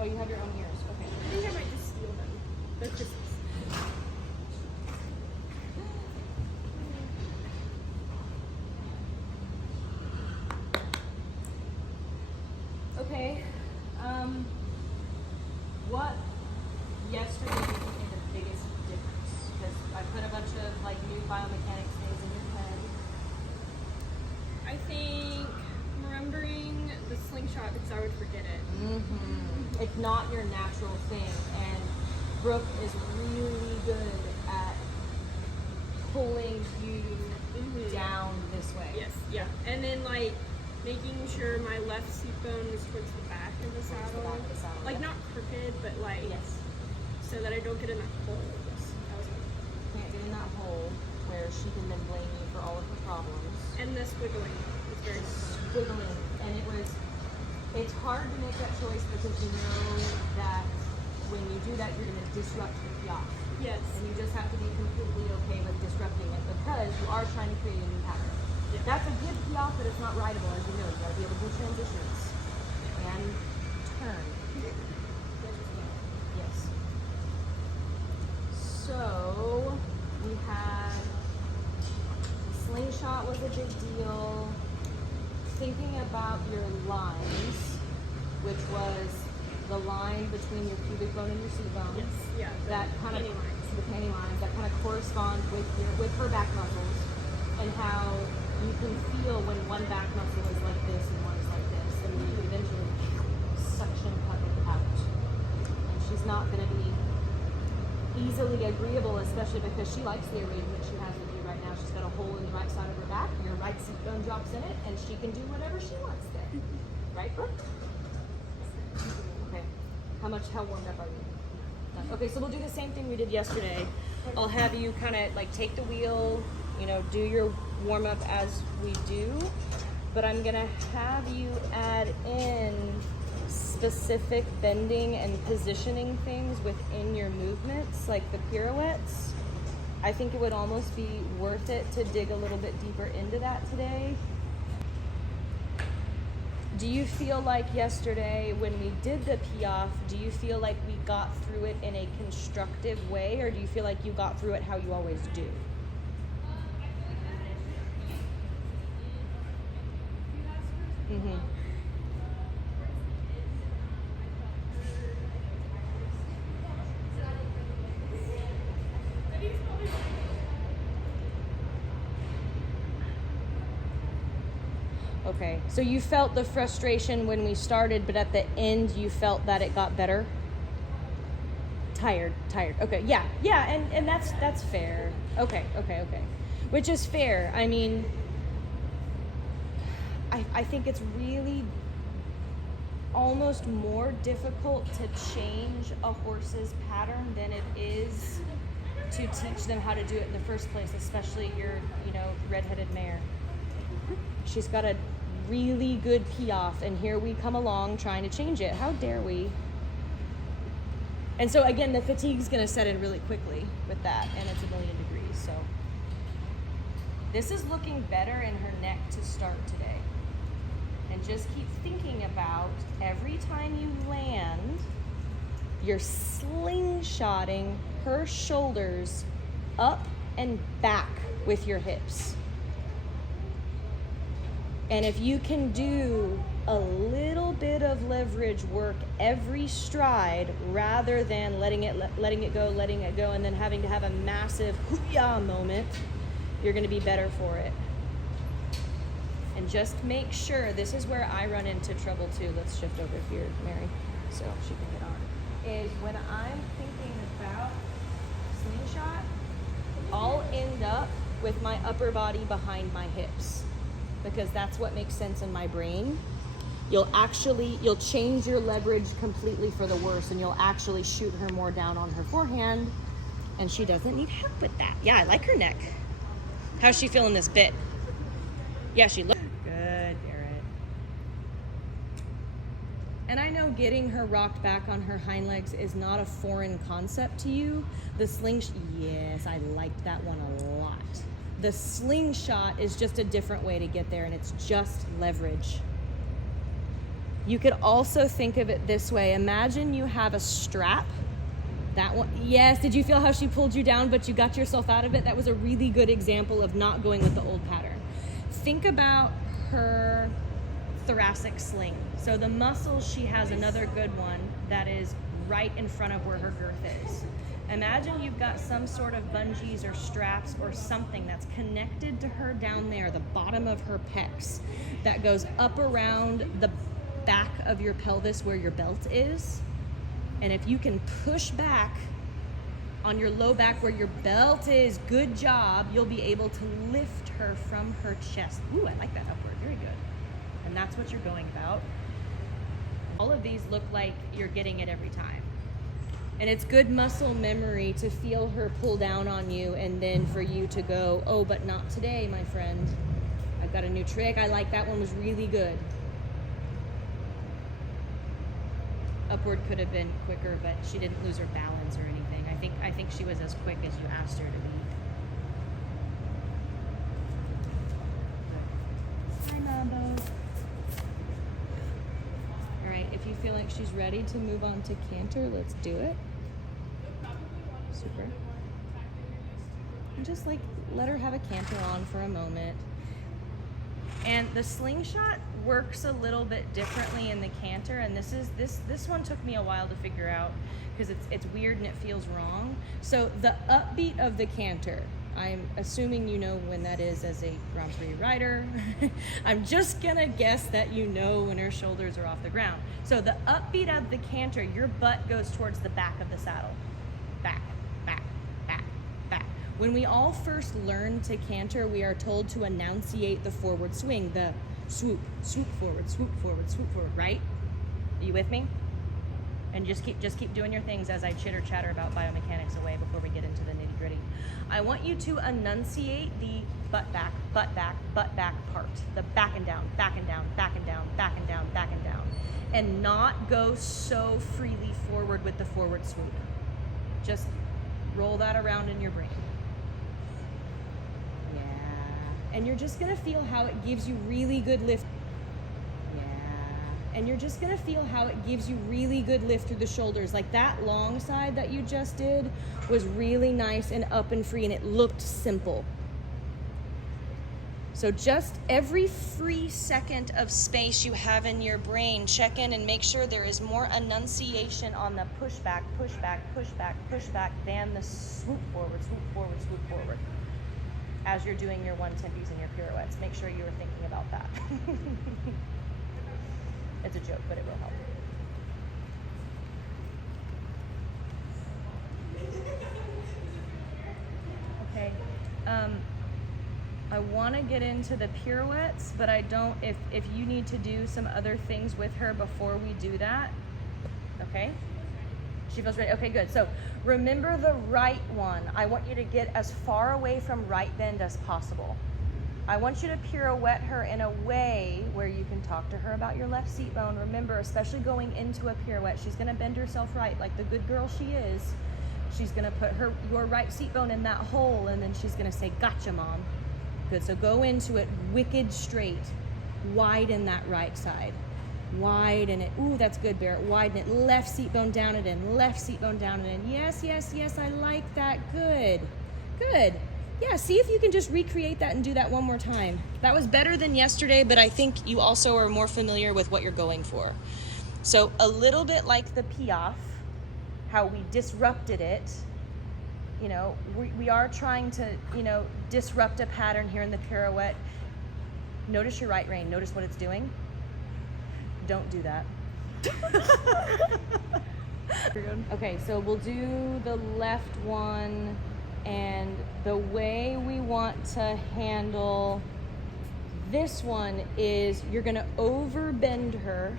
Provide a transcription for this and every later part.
Oh, you have your own ears. Okay. I think I might just steal them. They're Christmas. Okay. What yesterday did you think the biggest difference? Because I put a bunch of like new biomechanics things in your head. I think remembering the slingshot because I would forget it. Mm-hmm. It's not your natural thing, and Brooke is really good at pulling you down this way. Yes, yeah. And then like making sure my left seat bone is towards the back of the saddle. Like yeah. not crooked, but like so that I don't get in that hole. Yes, that was it. Can't get in that hole where she can then blame you for all of her problems. And the squiggling is very Squiggling. And it's hard to make that choice because you know that when you do that, you're going to disrupt the piaffe. Yes. And you just have to be completely okay with disrupting it because you are trying to create a new pattern. Yeah. That's a good piaffe, but it's not rideable, as you know. You got to be able to do transitions and turn. Yes. So we had the slingshot was a big deal. Thinking about your lines, which was the line between your pubic bone and your seat bone. Yes, yeah. That kind of lines. the panty lines that kind of correspond with her back muscles, and how you can feel when one back muscle is like this and one is like this, and you eventually suction cut it out. And she's not going to be easily agreeable, especially because she likes the arrangement she has with you right now. She's got a hole in the right side of her back, your right seat bone drops in it, and she can do whatever she wants there. Right, Brooke? Okay. How warmed up are you? Okay, so we'll do the same thing we did yesterday. I'll have you kind of like take the wheel, do your warm up as we do, but I'm gonna have you add in specific bending and positioning things within your movements, like the pirouettes. I think it would almost be worth it to dig a little bit deeper into that today. Do you feel like yesterday when we did the piaffe, do you feel like we got through it in a constructive way, or do you feel like you got through it how you always do? Mm-hmm. Okay, so you felt the frustration when we started, but at the end you felt that it got better? Tired. Okay, yeah, and that's fair. Okay. Which is fair. I mean, I think it's really almost more difficult to change a horse's pattern than it is to teach them how to do it in the first place, especially your, redheaded mare. She's got a really good piaffe, and here we come along trying to change it. How dare we? And so again, the fatigue's going to set in really quickly with that, and it's 1,000,000 degrees. So this is looking better in her neck to start today. And just keep thinking about every time you land, you're slingshotting her shoulders up and back with your hips. And if you can do a little bit of leverage work every stride rather than letting it go, and then having to have a massive hoo-yah moment, you're going to be better for it. And just make sure, this is where I run into trouble too. Let's shift over here, Mary, so she can get on. Is when I'm thinking about slingshot, I'll end up with my upper body behind my hips, because that's what makes sense in my brain. You'll change your leverage completely for the worse, and you'll actually shoot her more down on her forehand, and she doesn't need help with that. Yeah, I like her neck. How's she feeling this bit? Yeah, she looks good, Barrett. And I know getting her rocked back on her hind legs is not a foreign concept to you. The slingshot, yes, I liked that one a lot. The slingshot is just a different way to get there, and it's just leverage. You could also think of it this way. Imagine you have a strap. That one, yes, did you feel how she pulled you down, but you got yourself out of it? That was a really good example of not going with the old pattern. Think about her thoracic sling. So the muscles, she has another good one that is right in front of where her girth is. Imagine you've got some sort of bungees or straps or something that's connected to her down there, the bottom of her pecs, that goes up around the back of your pelvis where your belt is. And if you can push back on your low back where your belt is, good job, you'll be able to lift her from her chest. Ooh, I like that upward, very good. And that's what you're going about. All of these look like you're getting it every time. And it's good muscle memory to feel her pull down on you and then for you to go, oh, but not today, my friend. I've got a new trick. I like that one, was really good. Upward could have been quicker, but she didn't lose her balance or anything. I think she was as quick as you asked her to be. Hi, Mambo. All right, if you feel like she's ready to move on to canter, let's do it. Super. And just like let her have a canter on for a moment. And the slingshot works a little bit differently in the canter, and this one took me a while to figure out because it's weird and it feels wrong. So the upbeat of the canter, I'm assuming you know when that is as a Grand Prix rider. I'm just gonna guess that you know when her shoulders are off the ground. So the upbeat of the canter, your butt goes towards the back of the saddle. Back, back, back, back. When we all first learn to canter, we are told to enunciate the forward swing, the swoop, swoop forward, swoop forward, swoop forward, right? Are you with me? And just keep doing your things as I chitter chatter about biomechanics away before we get into the nitty gritty. I want you to enunciate the butt back part, the back and down, back and down, back and down, back and down, back and down, and not go so freely forward with the forward swoop. Just roll that around in your brain. And you're just gonna feel how it gives you really good lift. Yeah. And you're just gonna feel how it gives you really good lift through the shoulders. Like that long side that you just did was really nice and up and free, and it looked simple. So just every free second of space you have in your brain, check in and make sure there is more enunciation on the push back, push back, push back, push back than the swoop forward, swoop forward, swoop forward. As you're doing your 110s and your pirouettes, make sure you are thinking about that. It's a joke, but it will help. Okay. I want to get into the pirouettes, but I don't. If you need to do some other things with her before we do that, okay? She feels ready. Okay, good. So remember the right one. I want you to get as far away from right bend as possible. I want you to pirouette her in a way where you can talk to her about your left seat bone. Remember, especially going into a pirouette, she's going to bend herself right like the good girl she is. She's going to put your right seat bone in that hole, and then she's going to say, "Gotcha, Mom." Good. So go into it wicked straight. Widen that right side. Widen it. Ooh, that's good, Barrett. Widen it. Left seat bone down it in. Left seat bone down it in. Yes, yes, yes. I like that. Good. Good. Yeah, see if you can just recreate that and do that one more time. That was better than yesterday, but I think you also are more familiar with what you're going for. So a little bit like the Piaffe, how we disrupted it. You know, we are trying to, disrupt a pattern here in the pirouette. Notice your right rein. Notice what it's doing. Don't do that. Okay, so we'll do the left one, and the way we want to handle this one is you're going to overbend her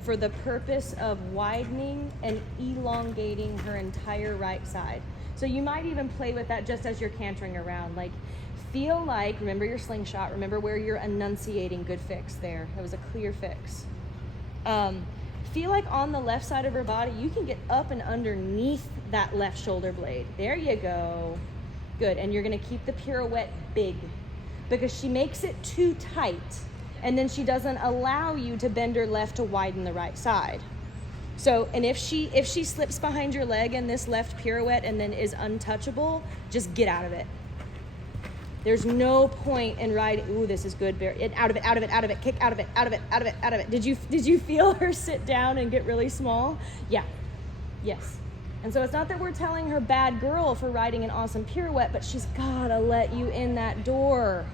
for the purpose of widening and elongating her entire right side. So you might even play with that just as you're cantering around. Like, feel like, remember your slingshot, remember where you're enunciating, good fix there. That was a clear fix. Feel like on the left side of her body, you can get up and underneath that left shoulder blade. There you go. Good, and you're gonna keep the pirouette big because she makes it too tight. And then she doesn't allow you to bend her left to widen the right side. So, and if she slips behind your leg in this left pirouette and then is untouchable, just get out of it. There's no point in riding. Ooh, this is good, Barrett. Out of it, out of it, out of it. Kick out of it, out of it, out of it, out of it. Did you feel her sit down and get really small? Yeah. Yes. And so it's not that we're telling her bad girl for riding an awesome pirouette, but she's gotta let you in that door.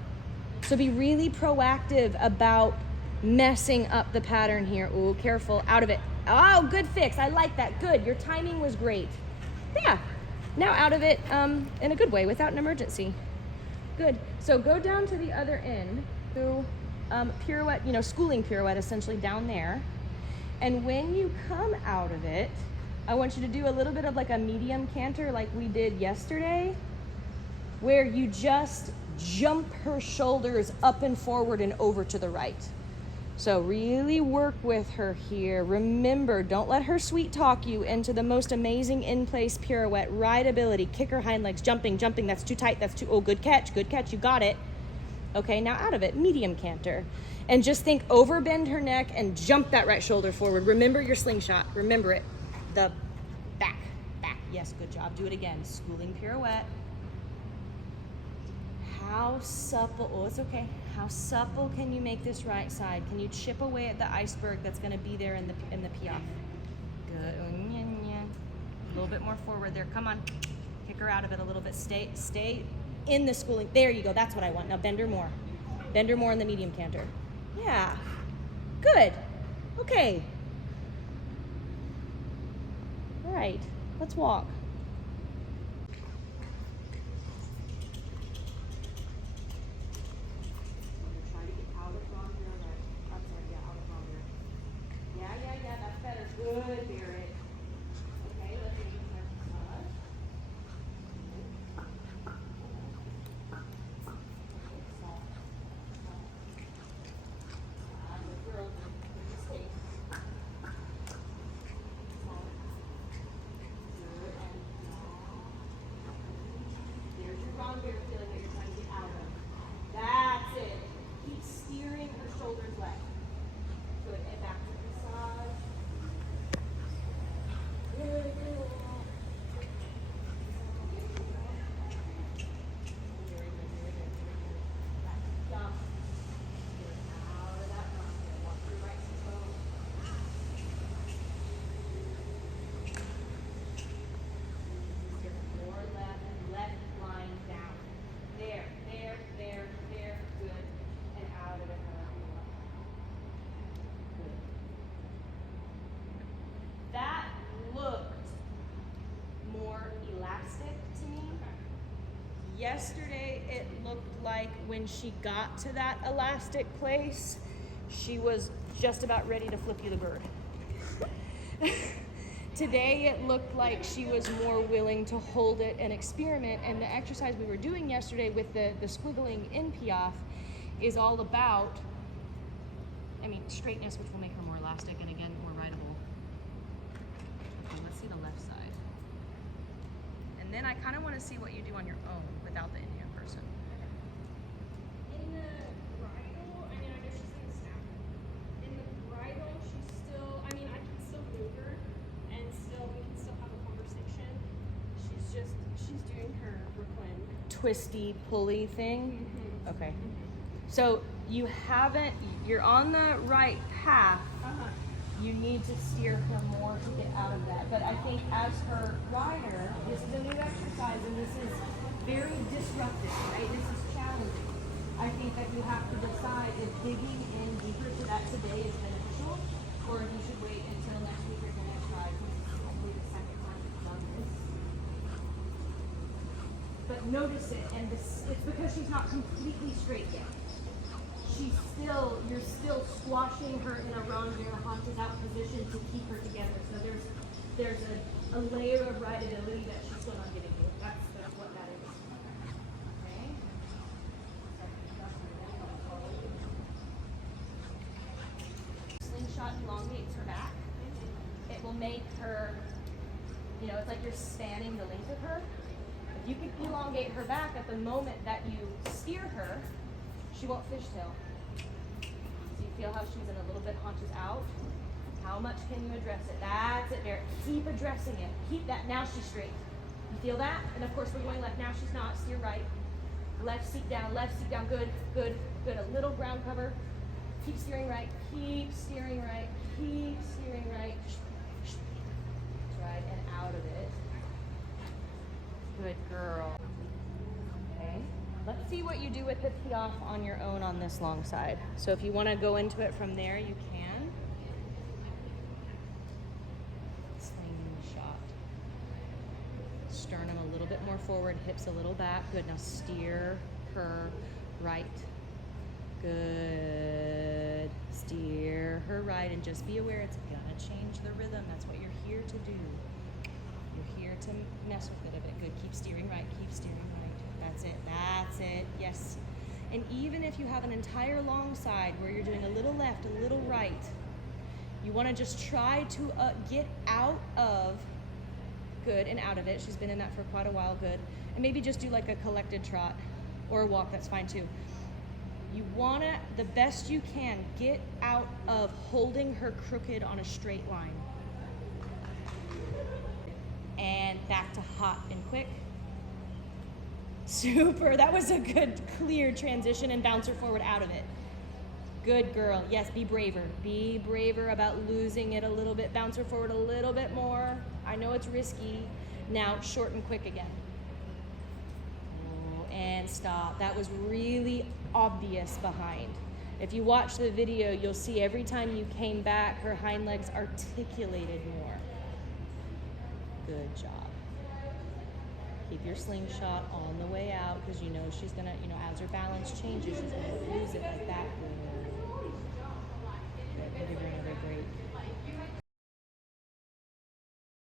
So be really proactive about messing up the pattern here. Ooh, careful. Out of it. Oh, good fix. I like that. Good. Your timing was great. Yeah. Now out of it in a good way without an emergency. Good. So go down to the other end. Do pirouette, schooling pirouette essentially down there. And when you come out of it, I want you to do a little bit of like a medium canter like we did yesterday, where you just jump her shoulders up and forward and over to the right. So really work with her here. Remember, don't let her sweet talk you into the most amazing in-place pirouette rideability. Kick her hind legs, jumping, that's too tight, oh, good catch, you got it. Okay, now out of it, medium canter. And just think, overbend her neck and jump that right shoulder forward. Remember your slingshot, remember it. The back, yes, good job. Do it again, schooling pirouette. How supple, oh, it's okay. How supple can you make this right side? Can you chip away at the iceberg that's gonna be there in the piaffe? Good, a little bit more forward there, come on. Kick her out of it a little bit, stay in the schooling. There you go, that's what I want. Now bend her more. Bend her more in the medium canter. Yeah, good, okay. All right, let's walk. Good, Barrett. Okay, let's do some massage. The girls in the space. Good and there's your wrong Barrett feeling that you're trying to get out of. That's it. Keep steering her shoulders left. Good, and back to massage. Yesterday, it looked like when she got to that elastic place, she was just about ready to flip you the bird. Today, it looked like she was more willing to hold it and experiment, and the exercise we were doing yesterday with the squiggling in piaffe is all about, straightness, which will make her more elastic and again, more rideable. Okay, let's see the left side. And then I kind of want to see what you do on your own without the in-hand person. In the bridle, I know she's in the snap. In the bridle, she's still, I can still move her and we can still have a conversation. She's doing her Brooklyn twisty pulley thing. Mm-hmm. Okay. So you're on the right path. You need to steer her more to get out of that. But I think as her rider, this is a new exercise and this is very disruptive, right? This is challenging. I think that you have to decide if digging in deeper to that today is beneficial, or if you should wait until next week or the next ride, because it's hopefully the second time you've done this. But notice it, and it's because she's not completely straight yet. You're still squashing her in a rondeur, haunches out position to keep her together. So there's a layer of rideability that she's still not giving you. That's what that is. Okay. Slingshot elongates her back. It will make her, it's like you're spanning the length of her. If you can elongate her back at the moment that you steer her, she won't fishtail. feel how she's in a little bit haunches out? How much can you address it? That's it, Barrett. Keep addressing it. Keep that. Now she's straight. You feel that? And of course we're going left. Now she's not. Steer right. Left seat down. Left seat down. Good, good, good. A little ground cover. Keep steering right. Keep steering right. Keep steering right. Right, and out of it. Good girl. Okay. Let's see what you do with the tee off on your own on this long side. So if you want to go into it from there, you can. Slingshot. Sternum a little bit more forward, hips a little back. Good. Now steer her right. Good. Steer her right, and just be aware it's gonna change the rhythm. That's what you're here to do. You're here to mess with it a bit. Good. Keep steering right. Keep steering right. That's it. That's it. Yes. And even if you have an entire long side where you're doing a little left, a little right, you want to just try to get out of. Good, and out of it. She's been in that for quite a while. Good. And maybe just do like a collected trot or a walk. That's fine too. You want to, the best you can, get out of holding her crooked on a straight line. And back to hot and quick. Super. That was a good, clear transition, and bounce her forward out of it. Good girl. Yes, be braver. Be braver about losing it a little bit. Bounce her forward a little bit more. I know it's risky. Now, short and quick again. Oh, and stop. That was really obvious behind. If you watch the video, you'll see every time you came back, her hind legs articulated more. Good job. Keep your slingshot on the way out, because you know she's gonna, as her balance changes, she's gonna lose it like that. Good. Give her another break.